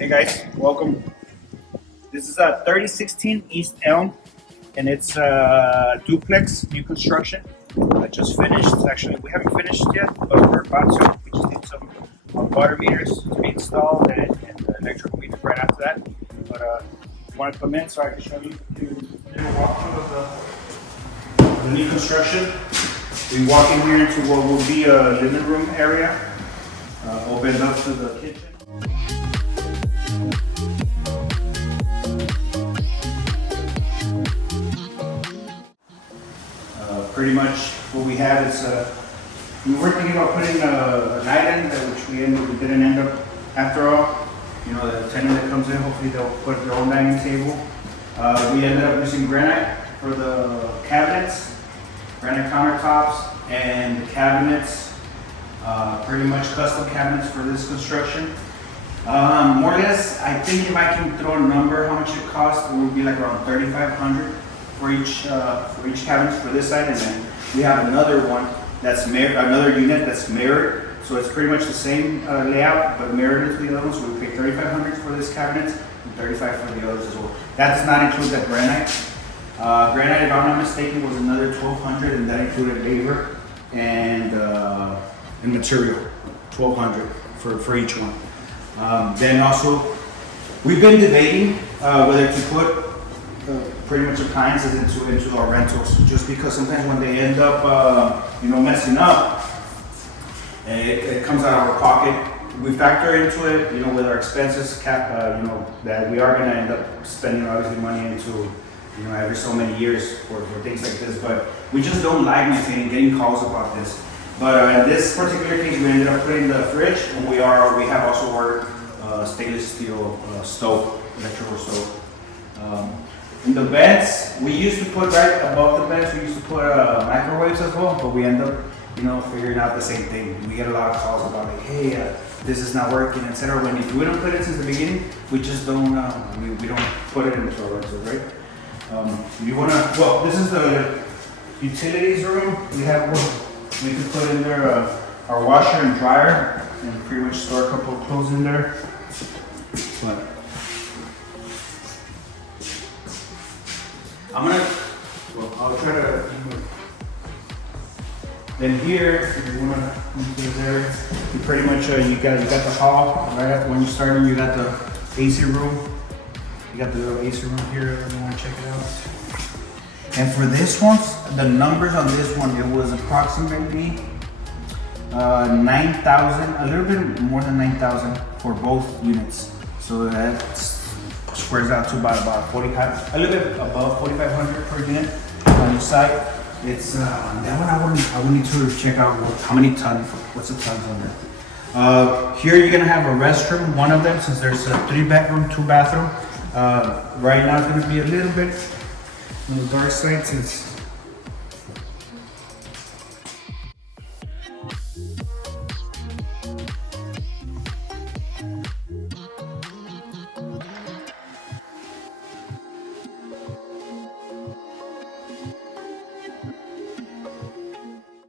Hey guys, welcome. This is a 3016 East Elm, and it's a duplex, new construction. I just finished. Actually, we haven't finished yet, but we're about to. We just need some water meters to be installed and the electrical meters right after that. But I want to come in so I can show you a little walkthrough of the new construction. We walk in here into what will be a living room area, opened up to the kitchen. Pretty much what we have is, we were thinking about putting an island, which we didn't end up after all. You know, the tenant that comes in, hopefully they'll put their own dining table. We ended up using granite for the cabinets, granite countertops, and the cabinets, pretty much custom cabinets for this construction. More or less, I think if I can throw a number, how much it costs, it would be like around $3,500 for each cabinet for this side, and then we have another one that's another unit that's mirrored. So it's pretty much the same layout, but mirrored into the other one. So we pay $3,500 for this cabinet and $35,000 for the others as well. That does not include that granite. Granite, if I'm not mistaken, was another $1,200, and that included labor and material, $1,200 for each one. Then also, we've been debating whether to put pretty much appliances into our rentals, just because sometimes when they end up messing up, it comes out of our pocket. We factor into it, with our expenses that we are going to end up spending obviously money into every so many years for things like this, but we just don't like getting calls about this. But in this particular case, we ended up putting the fridge, and we have also our stainless steel stove, electrical stove. In the beds, we used to put right above the beds, we used to put microwaves as well, but we end up, figuring out the same thing. We get a lot of calls about like, hey, this is not working, etc. When we don't put it since the beginning, we just don't, we don't put it into our rentals, right? This is the utilities room. We can put in there our washer and dryer, and pretty much store a couple of clothes in there. But I'll try to. Then here, if you want to go there, you pretty much you got the hall right after when you start. You got the AC room. You got the little AC room here. If you want to check it out. And for this one, the numbers on this one, it was approximately 9,000, a little bit more than 9,000 for both units. So that squares out to about 45, a little bit above 4,500 per unit on each side. It's that one I would need to check out how many tons, what's the tons on there. Here you're gonna have a restroom, one of them, since there's a 3-bedroom, 2-bathroom. Right now it's gonna be a little bit on the dark side since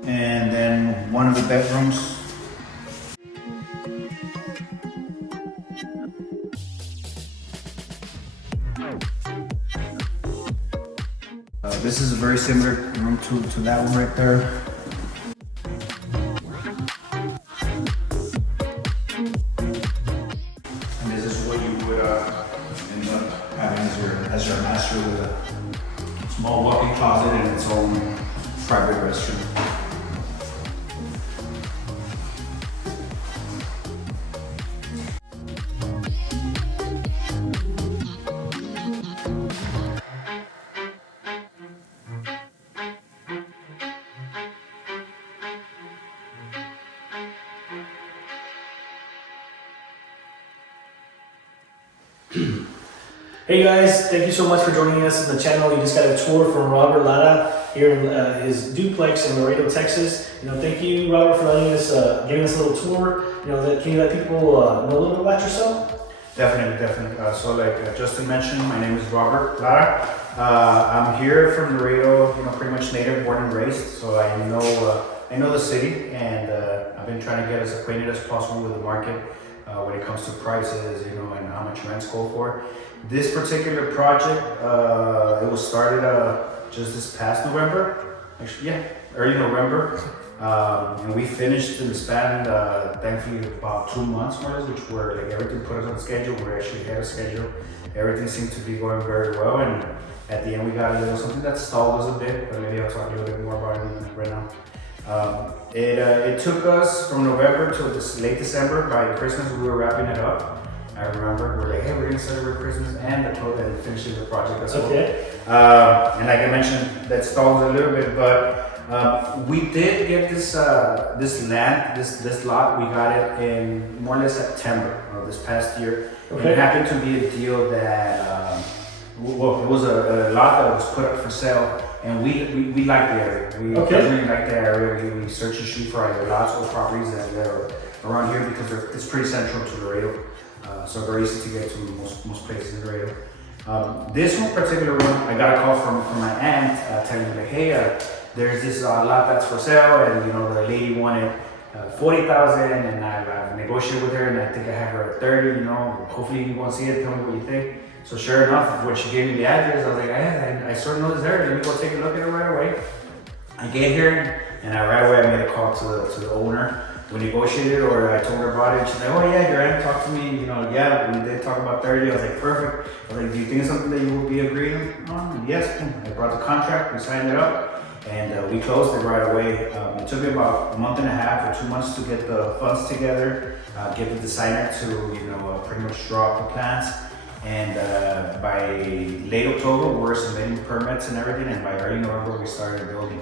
and then one of the bedrooms. This is a very similar room to that one right there. And this is what you would end up having as your master, with a small walk-in closet and its own private restroom. Hey guys, thank you so much for joining us on the channel. You just got a tour from Robert Lara here in his duplex in Laredo, Texas. Thank you, Robert, for letting us, giving us a little tour. Can you let people know a little bit about yourself? Definitely. So like Justin mentioned, my name is Robert Lara. I'm here from Laredo, pretty much native, born and raised. So I know the city, and I've been trying to get as acquainted as possible with the market. when it comes to prices, you know, and how much rents go for. This particular project, it was started just this past November. Actually, yeah, early November. And we finished in the span, thankfully, about 2 months more or less, which were like everything put us on schedule. We're actually ahead of schedule. Everything seemed to be going very well, and at the end we got a little something that stalled us a bit, but maybe I'll talk a little bit more about it right now. It took us from November to this late December. By Christmas we were wrapping it up. I remember we're like, hey, we're gonna celebrate Christmas and finishing the project as well. Okay. And like I mentioned, that stalled a little bit, but we did get this this lot. We got it in more or less September of this past year. Okay. It happened to be a deal that well, it was a lot that was put up for sale, and we like the area. We really like the area. We search and shoot for either lots or properties that are around here because it's pretty central to Laredo, so very easy to get to most places in Laredo. This one particular one, I got a call from my aunt telling me like, hey, there's this lot that's for sale, and you know the lady wanted 40,000, and I've negotiated with her, and I think I have her at 30. You know, hopefully you want to see it. Tell me what you think. So sure enough, when she gave me the address, I was like, I sort of know this area. Let me go take a look at it right away. I get here, and right away I made a call to the owner. We negotiated, or I told her about it. And she's like, oh yeah, your aunt talked to me. You know, yeah, we did talk about 30. I was like, perfect. I was like, do you think it's something that you will be agreeing on? Yes. I brought the contract. We signed it up. And we closed it right away. It took me about a month and a half or 2 months to get the funds together, get the designer to, you know, pretty much draw up the plans. And by late October, we were submitting permits and everything. And by early November, we started building.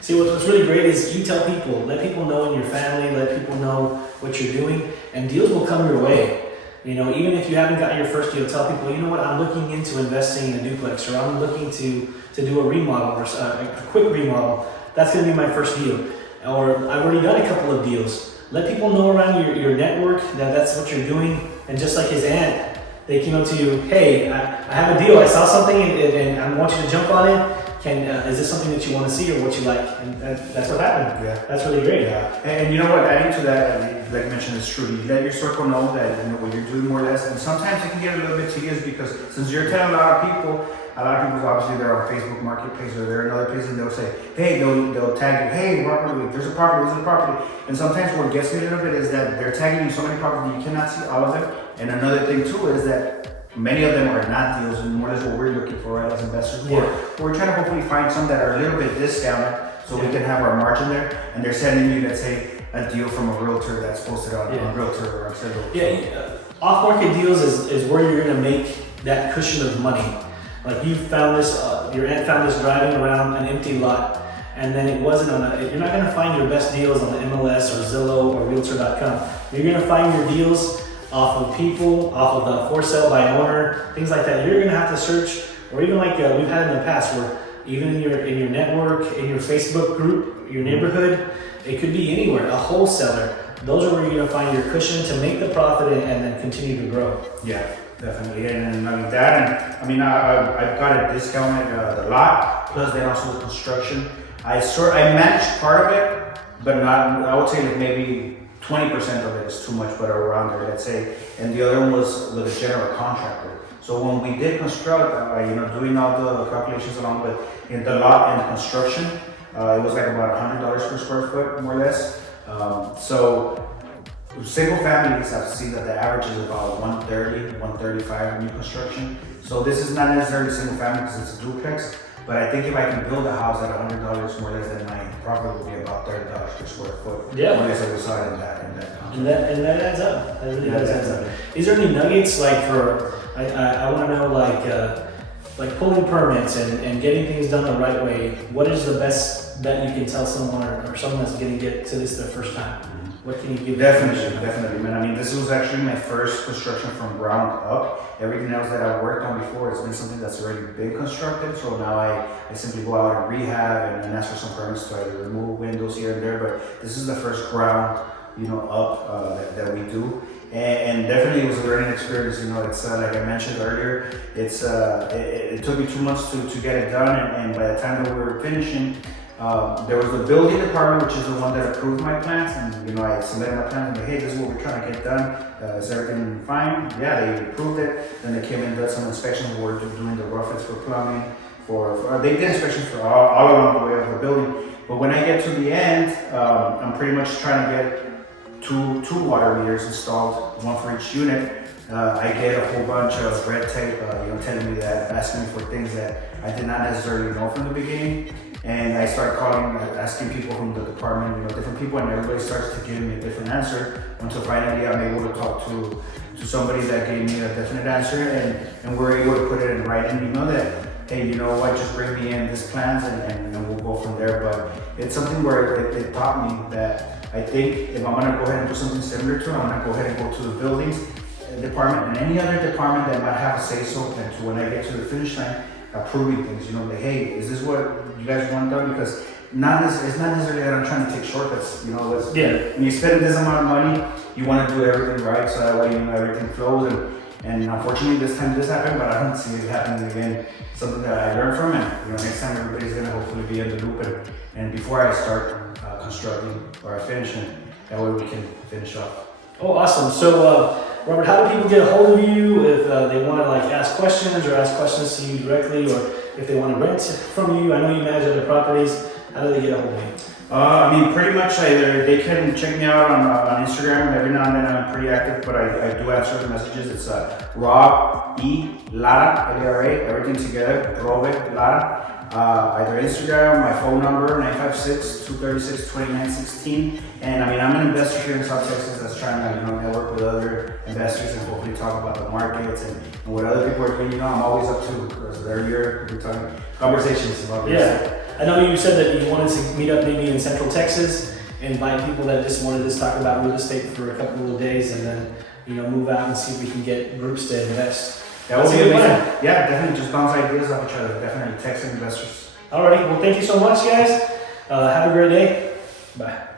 See, what's really great is you tell people, let people know in your family, let people know what you're doing, and deals will come your way. You know, even if you haven't got your first deal, tell people, you know what, I'm looking into investing in a duplex, or I'm looking to do a remodel or a quick remodel. That's going to be my first deal. Or I've already done a couple of deals. Let people know around your network that that's what you're doing. And just like his aunt, they came up to you, hey, I have a deal. I saw something and I want you to jump on it. Is this something that you want to see or what you like? And that's what happened. Yeah. That's really great. Yeah. And you know what, adding to that, like I mentioned, it's true. You let your circle know that you know what you're doing more or less. And sometimes it can get a little bit tedious because since you're telling a lot of people obviously they're on Facebook Marketplace or they're another place, and they'll say, hey, they'll tag you, hey, Robert, there's a property. And sometimes what gets me a little bit is that they're tagging you so many properties you cannot see all of them. And another thing too is that many of them are not deals, and more or less what we're looking for, right, as investors. Yeah. We're trying to hopefully find some that are a little bit discounted so we can have our margin there. And they're sending you, let's say, a deal from a realtor that's posted on Realtor or on Zillow. Yeah, off-market deals is where you're going to make that cushion of money. Like you found this, your aunt found this driving around an empty lot, and then it wasn't you're not going to find your best deals on the MLS or Zillow or Realtor.com. You're going to find your deals off of people, off of the for sale by owner, things like that. You're going to have to search, or even like we've had in the past, where even in your network, in your Facebook group, your neighborhood, it could be anywhere, a wholesaler. Those are where you're going to find your cushion to make the profit and then continue to grow. Yeah, definitely. And I mean that, and I mean I got it discounted the lot, plus then also the construction. I managed part of it, but not. I would say like maybe 20% of it is too much, but around there, let's say. And the other one was with a general contractor. So when we did construct, you know, doing all the calculations along with the lot and the construction, it was like about $100 per square foot, more or less. So single families, I've seen that the average is about 130, 135 new construction. So this is not necessarily single family because it's a duplex. But I think if I can build a house at $100 more or less, then my profit will be about $30 per square foot. Yeah. More or less I saw it in that contract. And that adds up. That really does add up. Is there any nuggets like for I want to know like pulling permits and getting things done the right way? What is the best bet you can tell someone or someone that's going to get to this their first time? What can you give? Definitely, man. I mean, this was actually my first construction from ground up. Everything else that I've worked on before, it's been something that's already been constructed. So now I simply go out and rehab and ask for some permits to either remove windows here and there. But this is the first ground, you know, up that we do. And definitely it was a learning experience. You know, it's like I mentioned earlier, it took me 2 months to get it done. And by the time that we were finishing, There was the building department, which is the one that approved my plans, and you know, I submitted my plans, and like, hey, this is what we're trying to get done. Is everything fine? Yeah, they approved it. Then they came and did some inspections. We were doing the roughness for plumbing. They did inspections for all along the way of the building. But when I get to the end, I'm pretty much trying to get two water meters installed, one for each unit. I get a whole bunch of red tape, telling me that, asking me for things that I did not necessarily know from the beginning. And I start calling, asking people from the department, different people, and everybody starts to give me a different answer until finally I'm able to talk to somebody that gave me a definite answer, and we're able to put it in writing, that, hey, you know what, just bring me in these plans and we'll go from there. But it's something where it taught me that I think if I'm gonna go ahead and do something similar to it, I'm gonna go ahead and go to the buildings department and any other department that might have a say-so, and to when I get to the finish line, approving things, like, hey, is this what you guys want done? Because it's not necessarily that I'm trying to take shortcuts, when you spend this amount of money, you want to do everything right, so that way, everything flows, and unfortunately this time this happened, but I don't see it happening again. Something that I learned from it, next time everybody's gonna hopefully be in the loop, and before I start constructing or finishing, that way we can finish off. Oh, awesome. So, Robert, how do people get a hold of you if they want to ask questions or ask questions to you directly, or if they want to rent from you? I know you manage other properties. How do they get a hold of you? Pretty much they can check me out on Instagram. Every now and then I'm pretty active, but I do answer the messages. It's Rob E. Lara, L-A-R-A, everything together, Robert Lara. Either Instagram, my phone number, 956-236-2916. And I'm an investor here in South Texas that's trying to network with other investors and hopefully talk about the markets and what other people are doing. I'm always up to, because every year we're talking conversations about this. Yeah. I know you said that you wanted to meet up maybe in Central Texas and invite people that just wanted to talk about real estate for a couple of days and then, move out and see if we can get groups to invest. That would be a good plan. Yeah, definitely just bounce ideas off each other. Definitely text investors. Alrighty, well thank you so much guys. Have a great day. Bye.